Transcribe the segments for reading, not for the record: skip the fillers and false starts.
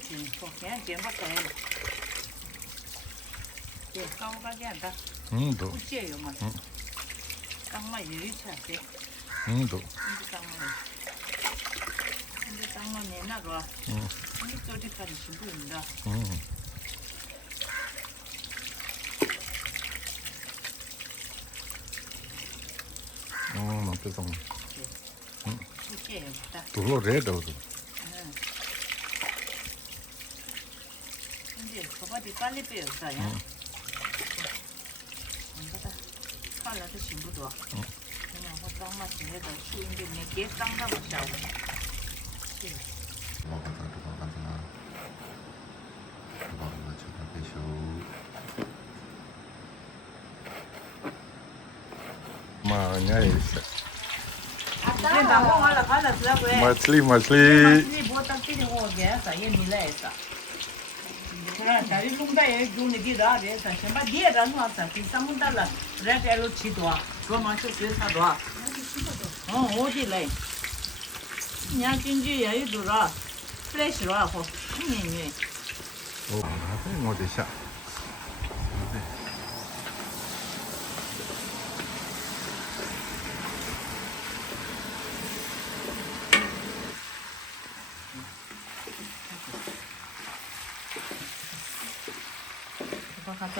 지지 그냥 제가 돼. 예, 까먹게 한다. 도. 우지예요, 뭐. 깡마 유리차지. 도. 근데 깡마 내나가. 근데 저기까지 신부입니다. 나쁘다. 우지예요, 다. 돌로 레드도. 근데 그바디 빨리 빼었어요. 안보다 칼라도 신부도. 그냥 호빵 맛이 해도 추운데 내게 깡다고 샤워. मछली मछली dari lungda ye dung ni da de sa chen ba die da no sa ti samunda la red yellow chi do do ma chu pe sa do o ji le nya jin ji ye du ra fresh ra ho ni ni我得下。 가자.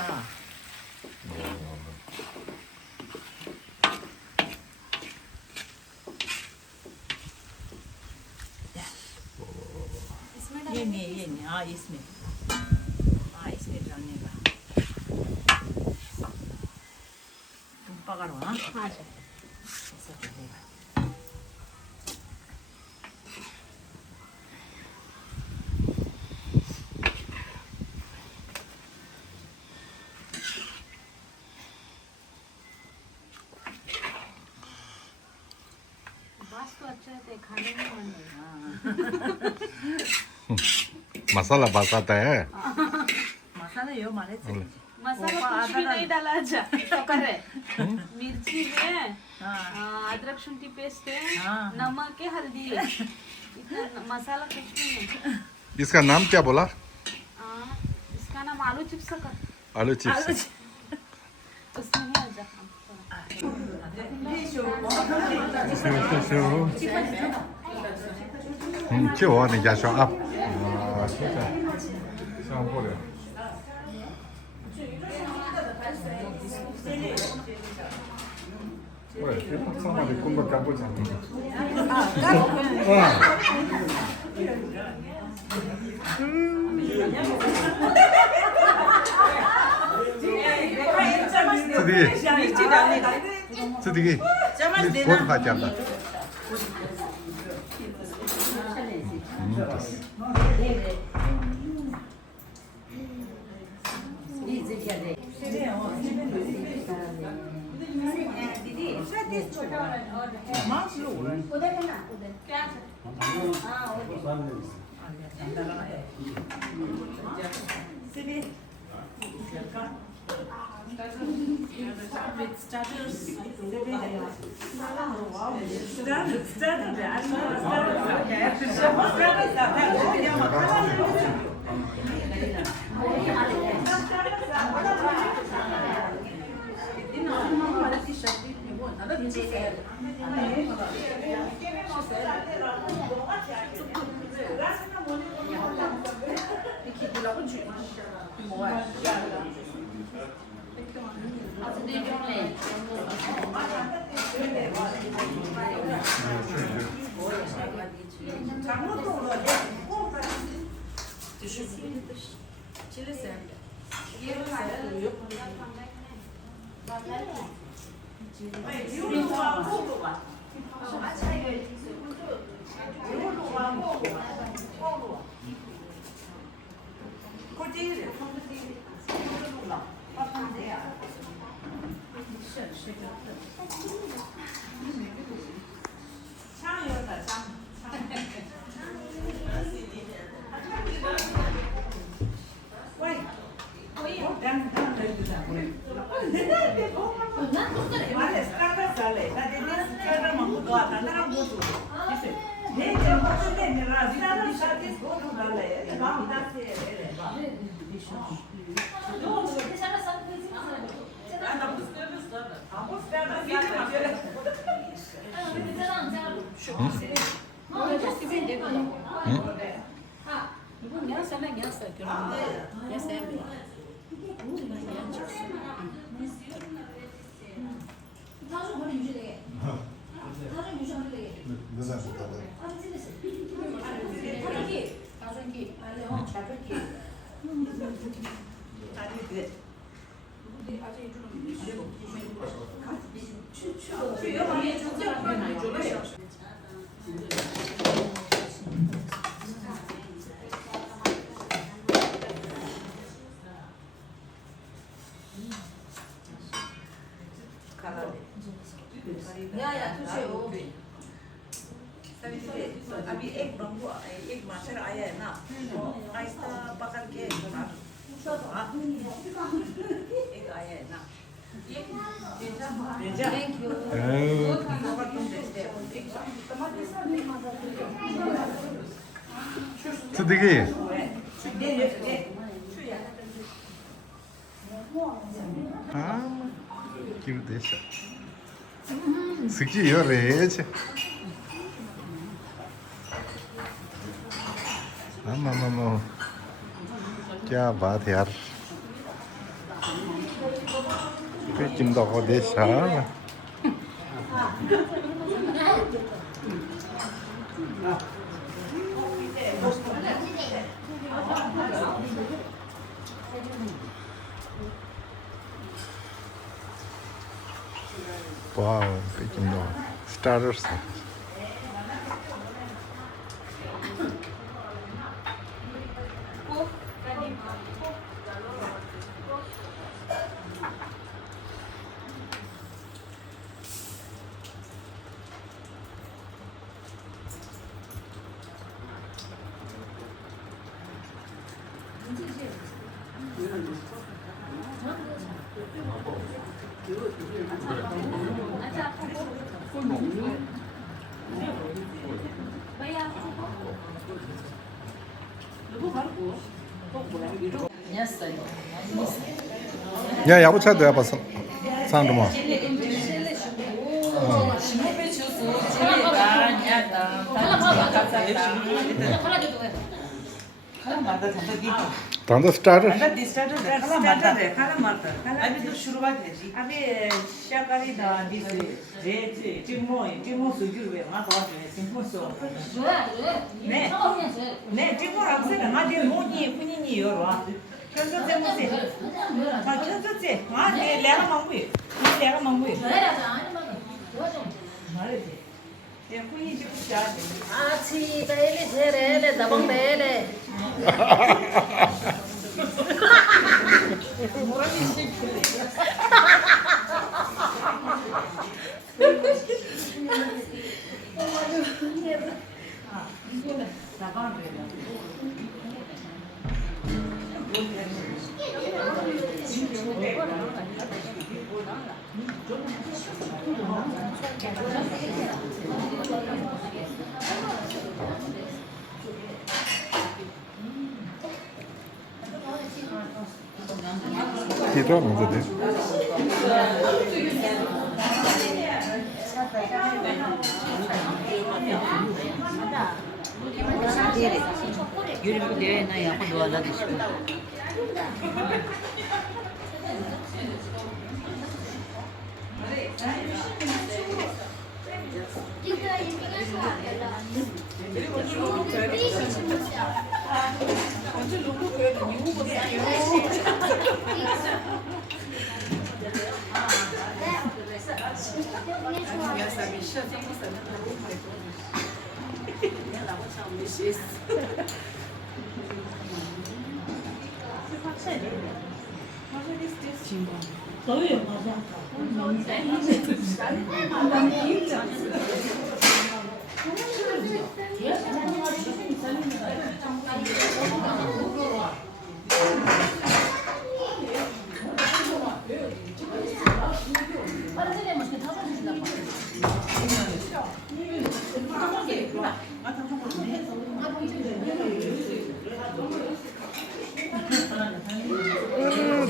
ये नहीं हाँ इसमें डालने का तुम पकड़ो हाँ हाँ ऐसा चलेगा बस तो अच्छा है खाने में मन नहीं मसाला बसाता है मसाला यो मारे चाहिए मसाला कुछ भी नहीं डाला अच्छा तो करे मिर्ची में अदरक शुंठी पेस्ट है नमक है हल्दी है इतना मसाला कुछ भी नहीं इसका नाम क्या बोला इसका नाम आलू चिप्स का आलू चिप्स उसमें है आजा就我那家小阿现在上不了。喂，这不上班的工作干不成？这个你锅还讲的。 Vale, अभी एक बंबू एक मास्टर आया है ना आहिस्ता पकड़ के एक आया है ना 쓰디기. Cute deixa. Sıkı yiyor reç. Ama. क्या बात है यार. 뺏긴다고 내셔. 와우, 뺏긴다. 스타터스. 야, 야부차도 야봤어. 상도마. 단도 스타트. अभी तो शुरुआत है जी अभी शाकाहारी दादी से जे चिमो सुजुवे मा तो है सिंपल सो ने चिमो आपसे ना दे मोनी पुनी योवा 견적 때문에 아 견적 때 아네 내가 망고이 말이지 예 पुनी 좀 자지 아치 베레 제레레 다방 베레 뭐라니 시키래 이거는 나가는 기도 먼저 돼. 유리부 대회 나 야구 놓아다 드시고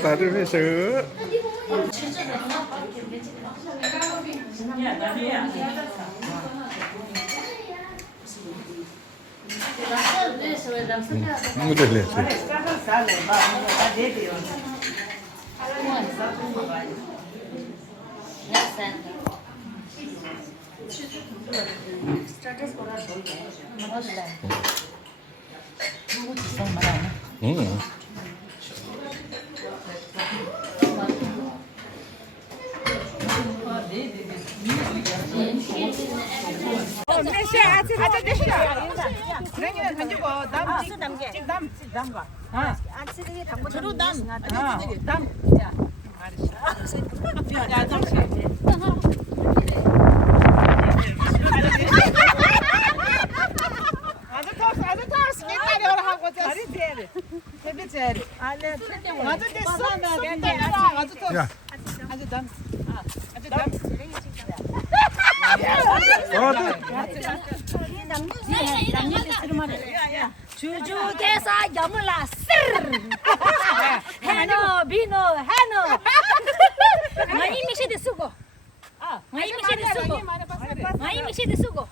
打这没事。没得嘞，是。嗯。 주주께서 여물라 해노 비노 해노 많이 미시드 쓰고 많이 미시드 쓰고 많이 미시드 쓰고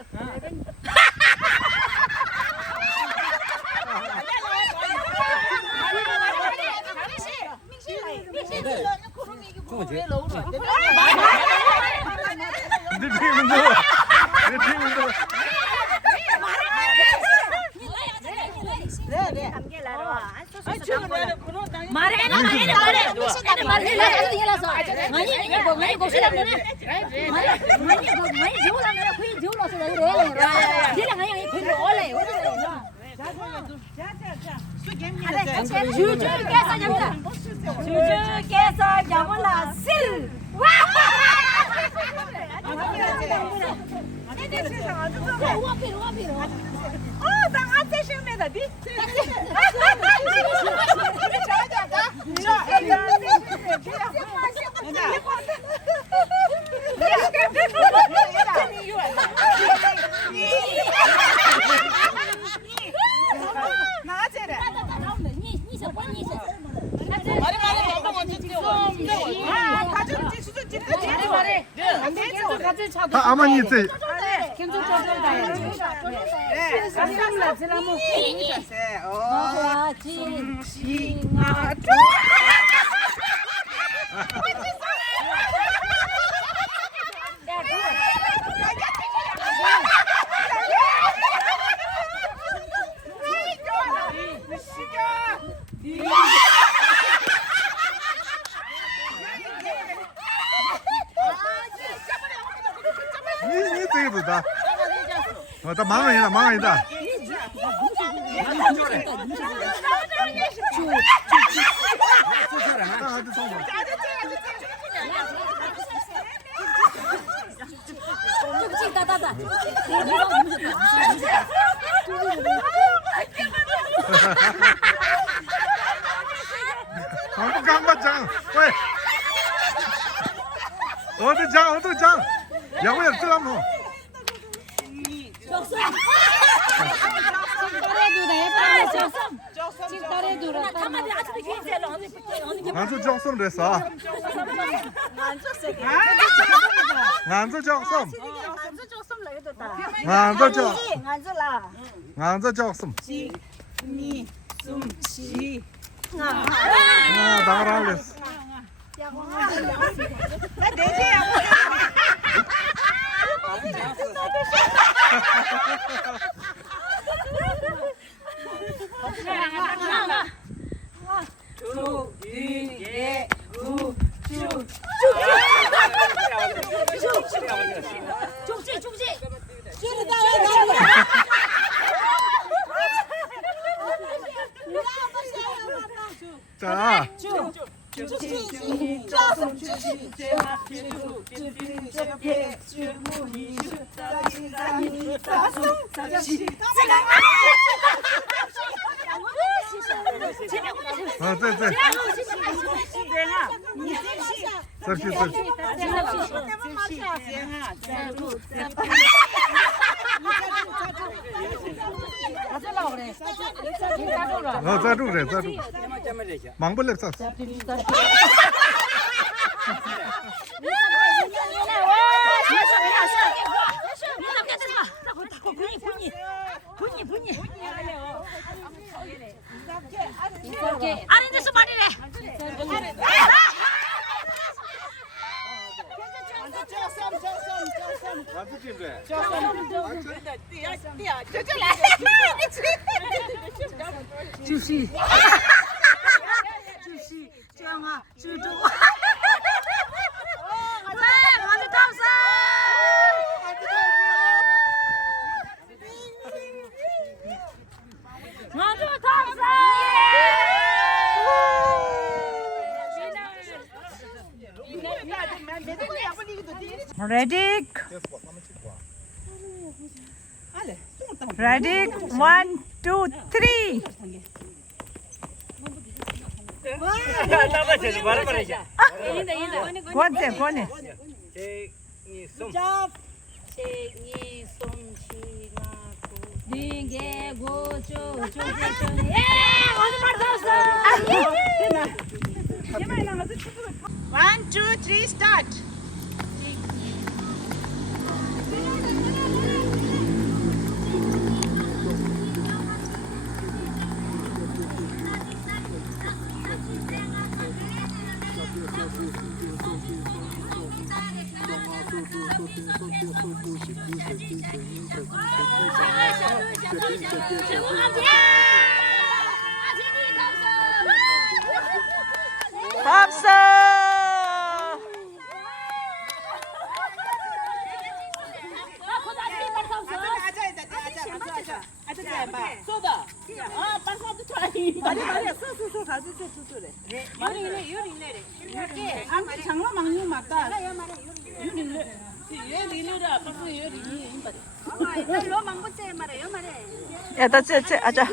주주께서 여물라 쓸 아마니 제.你这个不大，我他忙人了，忙人的。我不敢把讲，喂，我都讲，要不要这样弄？ 안주 적섬 됐어. 안주 적섬. 안주 적섬. 나가라랬어. 자. 자, 자, 자, 자, 망벌레 쌌어. 아닌데서 말이래. 주시. 주시. 정아. 주주. 어디 감사. 아주 감사. Ready? Ready? 1, 2, 3. One. One, two, three, start. 감사. 야, 나 쟤, 아자.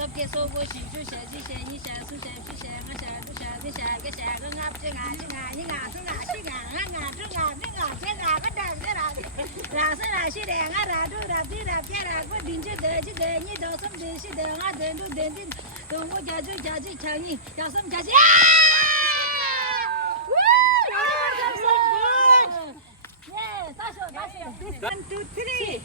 सबके सो वो शिशु शजी शनि शासु शासु शागा शागु शागु शागा शागा ngap che nga che nga ni nga su nga shi nga nga nga su nga ni nga che nga ga da ga ra su ra shi de nga ra du ra bi ra pye ra ko din che de ji de ni do som de shi de nga de du de din do wo ja ju cha ni ja som ja ji One, two, three.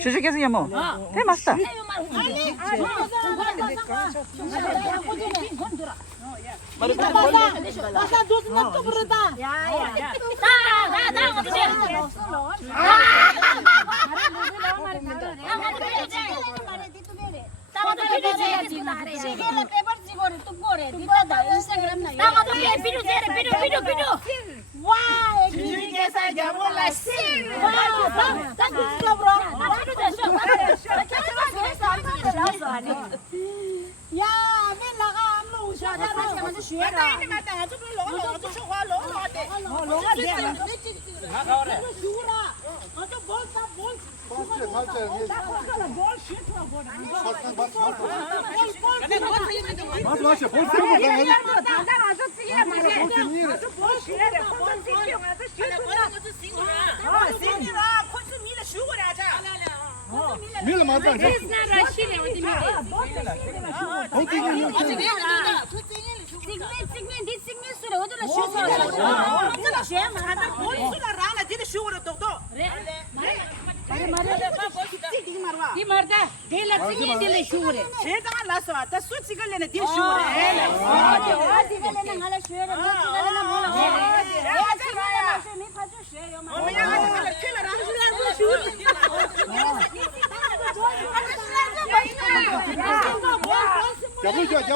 주식에서 뭐? 대 맛있다.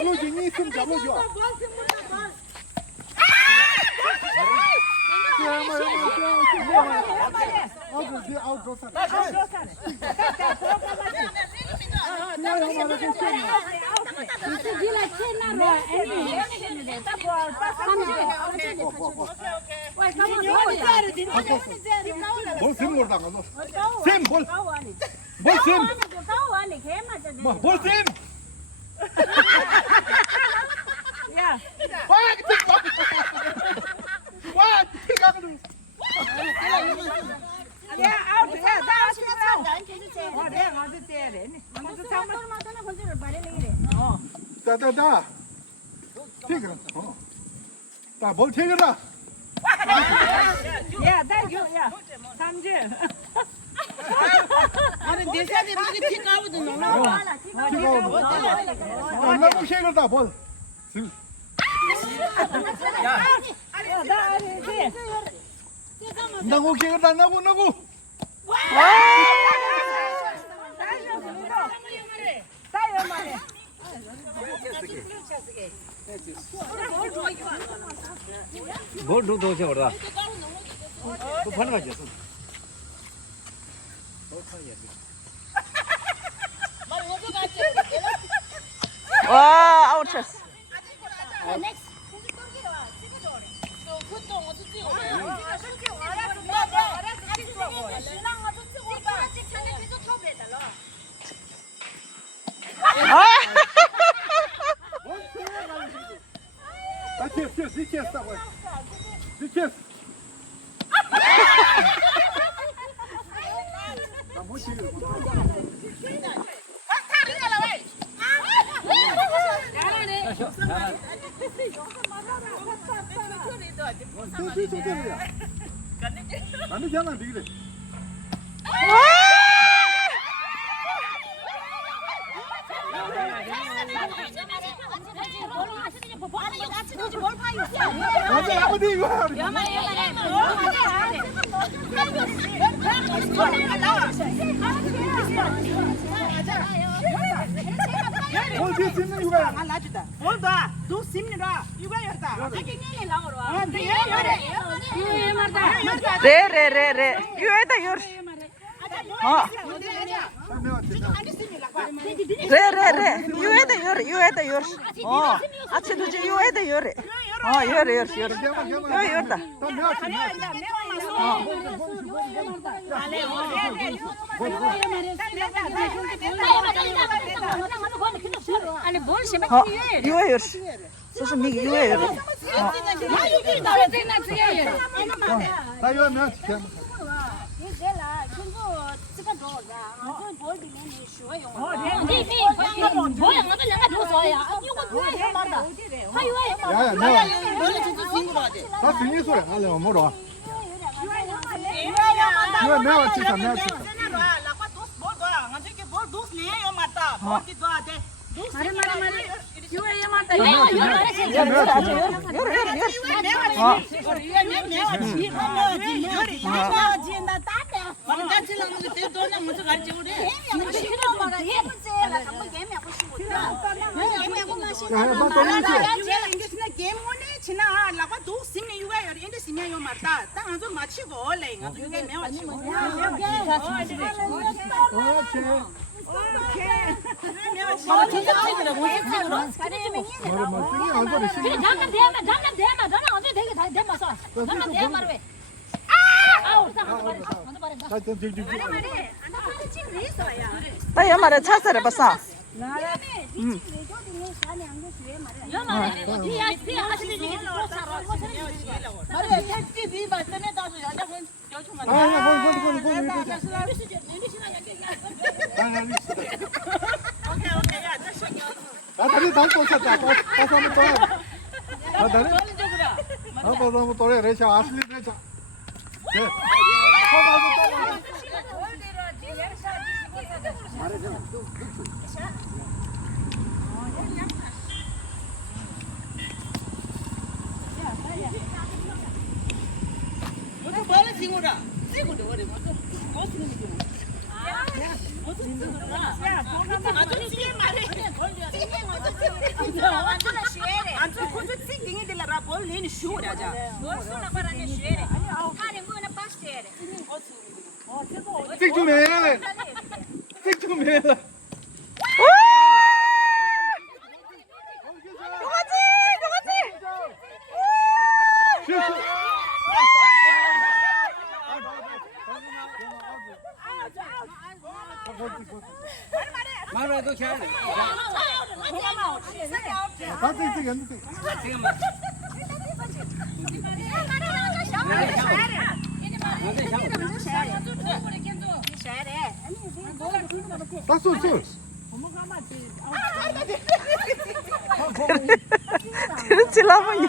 잡아줘, 니 있으면 잡아줘. 다. 태그라. 다, 뭘 태그라. 야, 야. 삼주. 아니 내 사람이 이렇게 튀가거든 놀라. 나무 태그다, 뭘. 나무 태그다, 나무. 뭘 넣어 줘 그러다. 또 파는 거지. 와, 아웃쳤어. 아, 키스 하고. 키스. 나 뭐지? 나는 그냥 되기래. 맞아, 아버지 이거. 어디 있는 이거야? 뭘봐? 너 심리라. 이거였다. 레 유에다 요 레 유에다 요 아치도지 유에다 요래 요래 요다 유에 요 소소 미기 유에 요 나 이거 면 야야, 나 생일 소리 할래 뭐로? 이거 내가 진짜 빨리 말해 차서를 봤어 아, 다리 담고 쳤다. 다시 한번 더 해. 아, 다리? 한번 더 해. 레샤, 아슬리 레샤. 네. 찍좀 해. 찍좀 해. 말해도 잘. 들으치려면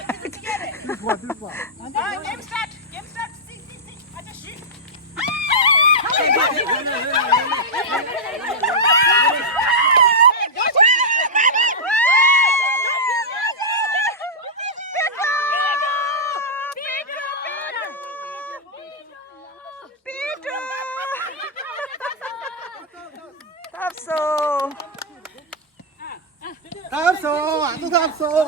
답소 샀어.